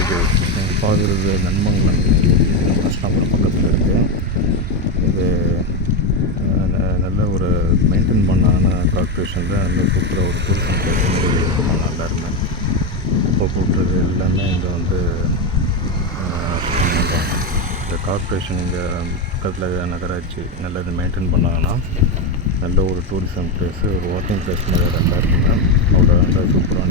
இது நீங்கள் பார்க்குறது நன்மங்கலம் கிருஷ்ணாபுரம் பக்கத்தில் இருக்குது. இது நல்ல ஒரு மெயின்டைன் பண்ணாங்கன்னா கார்ப்பரேஷனில் நல்ல சூப்பராக ஒரு டூரிசம் பிளேஸ் இருப்பாங்க எல்லாருமே. குப்பை கூட்டுறது எல்லாமே இங்கே வந்து பண்ணுறாங்க. இந்த கார்ப்பரேஷன் இங்கே பக்கத்தில் நகராட்சி நல்லா இது மெயின்டைன் பண்ணாங்கன்னா நல்ல ஒரு டூரிசம் பிளேஸு, ஒரு வாக்கிங் பிளேஸ் மாதிரி நல்லா இருக்குங்க. அவ்வளோ நல்லா சூப்பரான